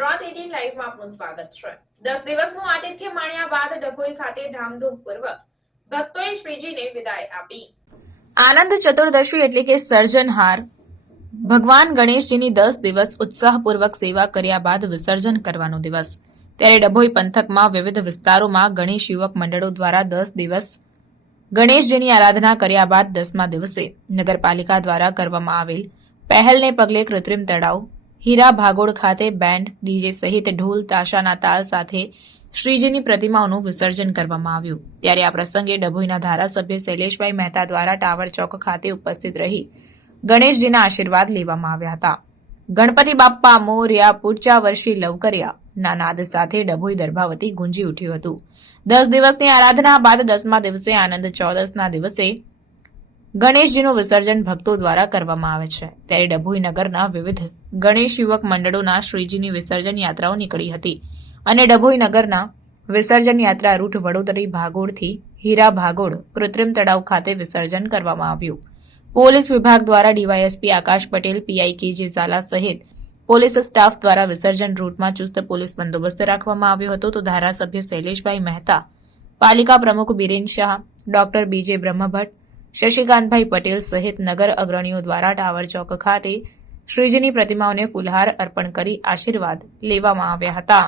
ગુજરાત 18 લાઈવમાં આપનું સ્વાગત છે। 10 દિવસનું આતિથ્ય માણ્યા બાદ ડભોઈ ખાતે ધામધૂમપૂર્વક ભક્તોએ શ્રીજીને વિદાય આપી। આનંદ ચતુર્દશી એટલે કે સર્જનહાર ભગવાન ગણેશજીની 10 દિવસ ઉત્સાહપૂર્વક સેવા કર્યા બાદ વિસર્જન કરવાનો દિવસ। ત્યારે ડભોઈ પંથકમાં વિવિધ વિસ્તારોમાં ગણેશ યુવક મંડળો દ્વારા 10 દિવસ ગણેશજીની આરાધના કર્યા બાદ 10મા દિવસે નગરપાલિકા દ્વારા કરવામાં આવેલ પહેલને પગલે કૃત્રિમ તળાવ હીરા ભાગોળ ખાતે બેન્ડ ડીજે સહિત ઢોલ તાશાના તાલ સાથે શ્રીજીની પ્રતિમાઓનું વિસર્જન કરવામાં આવ્યું। ત્યારે આ પ્રસંગે ડભોઈના ધારાસભ્ય શૈલેષભાઈ મહેતા દ્વારા ટાવર ચોક ખાતે ઉપસ્થિત રહી ગણેશજીના આશીર્વાદ લેવામાં આવ્યા હતા। ગણપતિ બાપ્પા મોર્યા પૂજા વર્ષી લવકર્યા ના નાદ સાથે ડભોઈ દર્ભાવતી ગુંજી ઉઠ્યું હતું। 10 દિવસની આરાધના બાદ 10મા દિવસે આનંદ ચોદસના દિવસે ગણેશજીનું વિસર્જન ભક્તો દ્વારા કરવામાં આવે છે। ત્યારે ડભોઈ નગરના વિવિધ ગણેશ યુવક મંડળોના શ્રીજીની વિસર્જન યાત્રાઓ નીકળી હતી અને ડભોઈ નગરના વિસર્જન યાત્રા રૂટ વડોદરી ભાગોળથી હીરા ભાગોળ કૃત્રિમ તળાવ ખાતે વિસર્જન કરવામાં આવ્યું। પોલીસ વિભાગ દ્વારા ડીવાયએસપી આકાશ પટેલ, પીઆઈ કેજે ઝાલા સહિત પોલીસ સ્ટાફ દ્વારા વિસર્જન રૂટમાં ચુસ્ત પોલીસ બંદોબસ્ત રાખવામાં આવ્યો હતો। તો ધારાસભ્ય શૈલેષભાઈ મહેતા, પાલિકા પ્રમુખ બિરેન શાહ, ડોક્ટર બીજે બ્રહ્મભટ્ટ, શશિકાંતભાઈ પટેલ સહિત નગર અગ્રણીઓ દ્વારા ટાવર ચોક ખાતે શ્રીજીની પ્રતિમાઓને ફૂલહાર અર્પણ કરી આશીર્વાદ લેવામાં આવ્યા હતા।